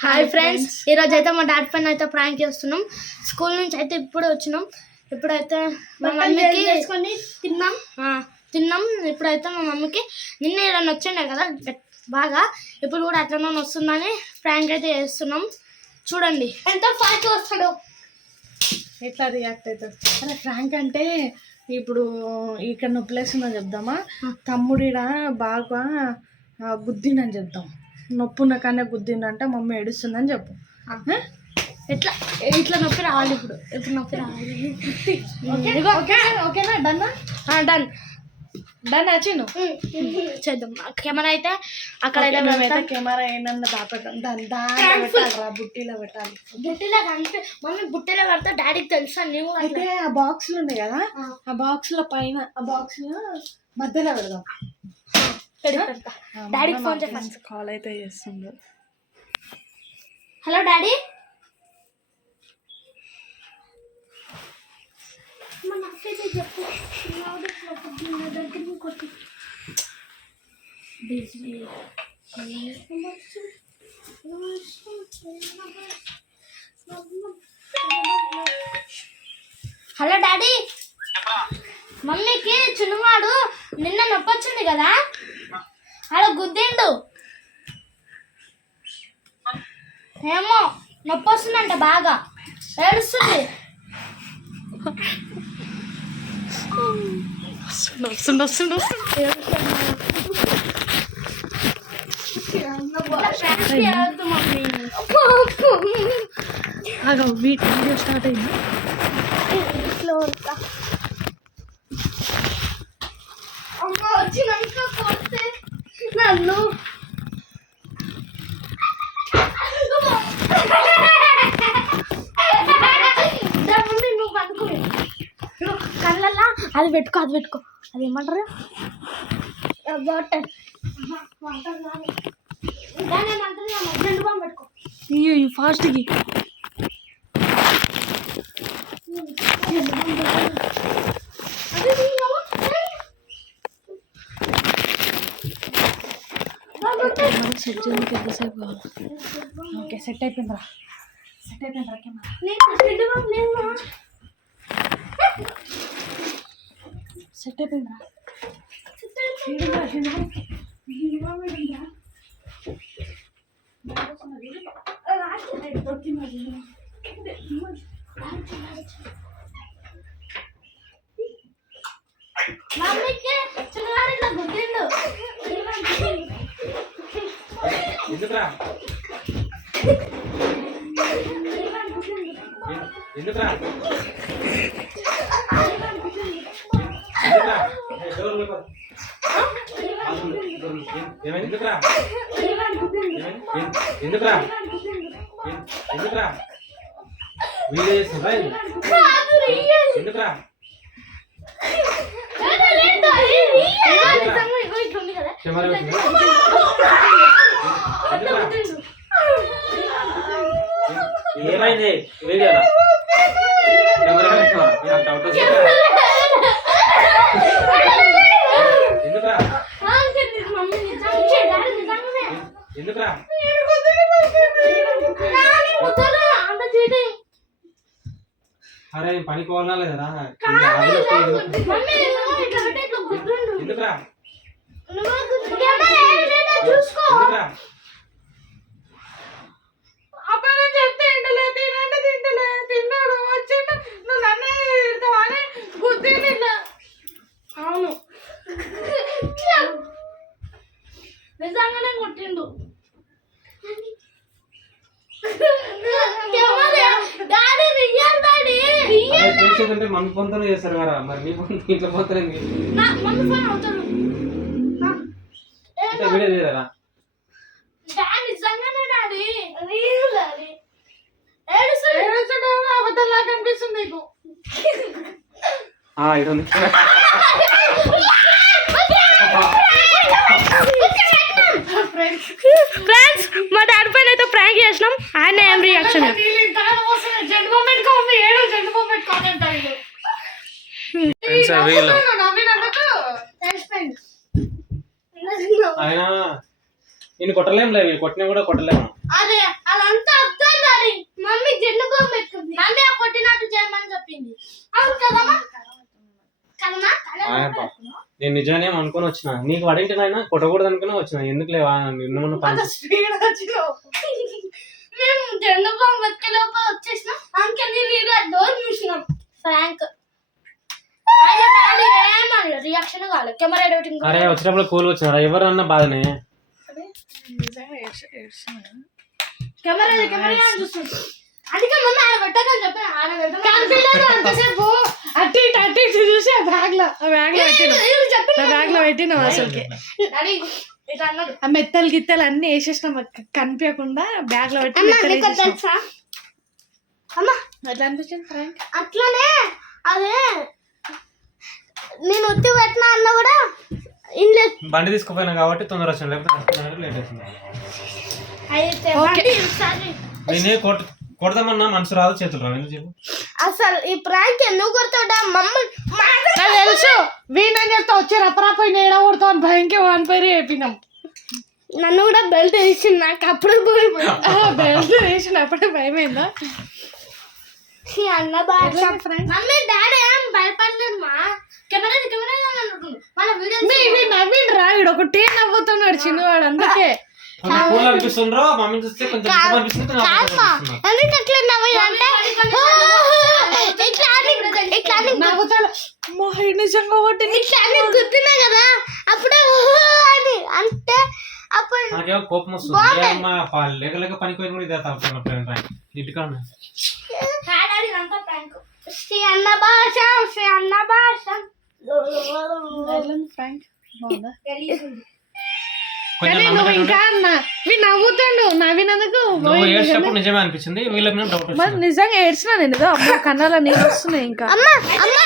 Hi friends ఈరోజు అయితే మా డాడీ పైన అయితే ప్రాంక్ చేస్తున్నాం స్కూల్ నుంచి అయితే ఇప్పుడు వచ్చినాం. ఇప్పుడైతే మా మమ్మీకి చేసుకొని తిన్నాం? ఆ, తిన్నాం. ఇప్పుడైతే మా మమ్మీకి నిన్న ఏదైనా వచ్చిండే కదా బాగా. ఇప్పుడు కూడా అట్లనే వస్తుందని ప్రాంక్ అయితే చేస్తున్నాం. చూడండి. ఎంత ఫాస్ట్ వస్తాడు. ఎట్లా రియాక్ట్ అవుతుంది అరే ఫ్రాంక్ అంటే ఇప్పుడు ఇక్కడ నొప్పిలేస్తుందో చెప్దామా? తమ్ముడిడ బాగా గుద్దిండని చెప్దాం. నొప్పి ఉన్న కానీ గుద్దిండంటే మమ్మీ ఏడుస్తుందని చెప్పు. ఎట్లా? ఇట్లా నొప్పి రావాలి ఇప్పుడు? ఇప్పుడు నొప్పి రావాలి? ఓకే ఓకే ఓకేనా? డన్నా డన్. డన్ వచ్చిండు చేద్దాం. కెమెరా అయితే అక్కడ మేమైతే కెమెరా ఏంటన్నా దాపెట్టాం దాని పెట్టాలిరా బుట్టిలో పెట్టాలి. బుట్టిలో కనిపి మమ్మీ బుట్టిలో కడితే డాడీకి తెలుసా నీవు అయితే ఆ బాక్స్లు ఉన్నాయి కదా? ఆ. బాక్స్ల పైన ఆ బాక్స్లో మధ్యలో పెడదాం. పెడతా డాడీకి ఫోన్ చేస్తాను కాల్ అయితే చేస్తుండ్రు హలో డాడీ మన చెప్పు. దగ్గర హలో డాడీ మమ్మీకి చిన్నవాడు నిన్న నొప్పి వచ్చింది కదా? ఆడ గుద్దిండు. ఏమో నొప్పి వస్తుందంట బాగా. ఏడుస్తుంది. ఆగా వీటి వీడియో స్టార్ట్ అయింది అమ్మ వచ్చినాక కొడితే నన్ను మమ్మీ నువ్వు అనుకో నువ్వు కళ్ళల్లా అది పెట్టుకో అది పెట్టుకో. అది ఏమంటారు? బాటల్ దాన్ని ఏమంటారు? రెండు బాంబు పెట్టుకో. అయ్యో ఈ ఫాస్ట్కి అది తీయవా? మరి సెట్ చేయడానికి ఎంతసేపు కావాలి. ఓకే సెట్ అయిపోయిందిరా. సెట్ అయిపోయిందిరా కెమెరా? సెట్ అయిపోయిందిరా. మమ్మీకి చిన్నవాడు ఇట్లా గుద్దిండు ఎందుకురా ఎందుకురా ఎందుకురా? ఎందుకురా ఎందుకురా వీడియో చేస్తుందా ఎందుకురా లేదు, లేదు, ఇది రియల్. నిజంగా ఇగో ఇట్లా ఉంది కదా. కెమెరా పెట్టిందా? ఎందుకురా ఏమైంది వీడియోలో కెమెరా పెట్టినా నాకు డౌట్ వస్తుంది ఎందుకురా ఆ, ఇది మమ్మీ నిజంగా డాడీ నిజంగానే. ఎందుకురా నాని ముద్దలు, అంత చీటింగ్. అరే పనికి పోవాలా లేదరా మమ్మీ నువ్వు ఇట్లా పెట్టి ఇట్లా గుద్దిండు. ఎందుకురా నువ్వు గుద్దు- కెమెరా ఏడైనా చూసుకో ఎందుకురా అప్పుడు నేను చెప్తే తింటలే తినంటే తింటలే తిన్నాడు వచ్చిండు నువ్వు నన్నే తిడతావా గుద్దిండు ఇట్లా అవును. నిజంగానే కొట్టిండు. తెలిసిందంటే మమ్మీ పొంతనే చేస్తారు కదా మరి నీ పొంత ఇంట్లో అంటే వీడియో డాడీ నిజంగానే డాడీ నేను కొట్టలేం నేను కొట్టినా కూడా కొట్టలేము. అదే అదంతా అర్థం మరి మమ్మీ జెండు బొమ్మ పెట్టుకుంది నన్నే కొట్టినట్టు చేయమని చెప్పింది. అవును కదమ్మా? నేను నిజానే అనుకుని వచ్చిన. నీకు పడింటి నాయన కొట్టకూడదు అనుకుని వచ్చిన. ఎందుకు లేవా నిన్న మొన్న పని మేము జెండు బొమ్మ వెక్కే లోపల వచ్చేసినాం డోర్ చూసినాం ఫ్రాంక్ రియాక్షన్ కాలేదు. కెమెరా అరే వచ్చినప్పుడు కూల్ వచ్చినారా ఎవరన్నా బాధనే? నిజంగా. కెమెరా కెమెరా చూస్తుంది అందుకే మమ్మీ ఆయన పెట్టకని చెప్పి ఆయన పెట్టకని అంతసేపు అటు ఇటు అటు ఇటు చూసి ఆ బ్యాగ్లో ఆ బ్యాగ్లో పెట్టినాం. బ్యాగ్లో పెట్టినాం అసలుకి. ఆ మెత్తలు గిత్తలు అన్ని వేసేసినాం కనిపించకుండా బ్యాగ్లో పెట్టి ఎట్లా అనిపించింది ఫ్రాంక్ అట్లనే అదే నేను ఒత్తి పెట్టినా అన్న కూడా బండి తీసుకుపోయినా కాబట్టి తొందర వచ్చిన లేకపోతే లేట్ అవుతుంది. కొడదామన్నా మనసు రాదు చేతులు రావు ఎందుకు చెప్పు? అసలు ఈ ప్రాంక్ ఎందుకు కొడతాడా మమ్మల్ని తెలుసు. వీణని చెప్తా వచ్చి రపరాపోయి నేడ కొడతాను భయంకే వన్ పేరు చెప్పినాం నన్ను కూడా బెల్ట్ వేసింది నాకు అప్పుడు పోయి బెల్ట్ వేసినప్పుడే భయమైందా? ఈ అన్న బాగా మమ్మీ డాడీ ఏం భయపడలేదు మా. కెమెరా కెమెరా మన వీడియో మీ నవ్విండు రా ఈడు ఒకటే నవ్వుతున్నాడు చిన్నవాడు అందుకే. అనిపిస్తుండ్రో మమ్మీ చూస్తే కొంచెం అట్లా నవ్వు అంటే? ఇట్లా అని- ఇట్లా అని నవ్వుతాడు. అమ్మో, ఈడు నిజంగా ఒకటి గుర్తున్నా కదా? అప్పుడే ఊహు అని. అంటే అప్పుడు నాకేమో కోపం వస్తుంది. లేక లేక పనిపోయిన కూడా ఇదే ఫ్రెండ్ ఇంటికాడ శ్రీ అన్న భాష శ్రీ అన్న భాష ఫ్రాంక్ కానీ నువ్వు ఇంకా అన్న వీ నవ్వుతాడు నవ్వినందుకు నువ్వు ఏడ్చినప్పుడు నిజమే అనిపించింది వీళ్ళ మీద డౌట్ మరి వచ్చింది నిజంగా ఏడ్చినా నేను ఏదో అమ్మో కన్నాల నీళ్ళు వస్తున్నాయి ఇంకా అమ్మా అమ్మా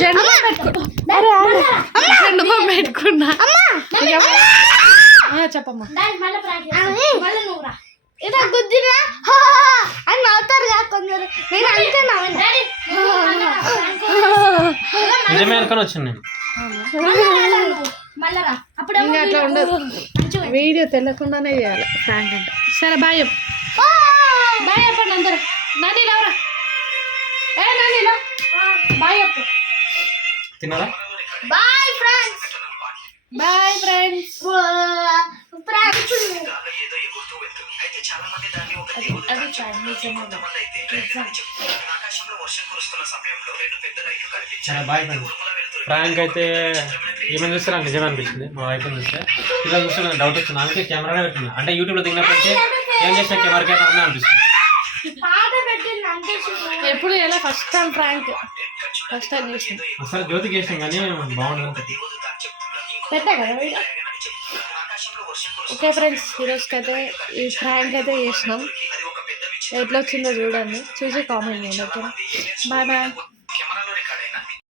జెండు అరే, పెట్టుకున్నా ఆ, చెప్పమ్మా మళ్ళీ నువ్వు రా ఇలా గుద్దినా హా, అని నవ్వుతారు కదా కొందరు. నేను అంతే నవ్వను. నిజమే అనుకొని వచ్చింది నేను. రా. ఇంకా అట్లా ఉండదు. వీడియో తెలియకుండానే చేయాలి ఫ్రాంక్ అంటే. సరే బాయ్ చెప్పు. బాయ్ చెప్పండి అందరు. నాని లేవరా? ఏ నాని లా బాయ్ చెప్పు. తిన్నారా? Bye friends. Bye friends. Prank అయితే ఏమైనా చూస్తే నాకు నిజమే అనిపించింది మా వైఫ్ చూస్తే ఇలా చూస్తే నాకు డౌట్ వచ్చింది. అందుకే కెమెరానే పెట్టినా అంటే యూట్యూబ్లో దిగినప్పటికే ఏం చేసిన కెమెరా కెమెరా అనిపిస్తుంది. పాట పెట్టింది అంతే చూడు. ఎప్పుడు ఎలా first time prank first time చేసింది. అసలు జ్యోతికి వేసాం కానీ బాగుండదు పెట్టా కదా ఓకే ఫ్రెండ్స్ ఈరోజుకి అయితే ఈ ప్రాంక్ అయితే చేసినాం. ఎట్లా వచ్చిందో చూడండి. చూసి కామెంట్ చేయండి ఓకే బాయ్ బాయ్.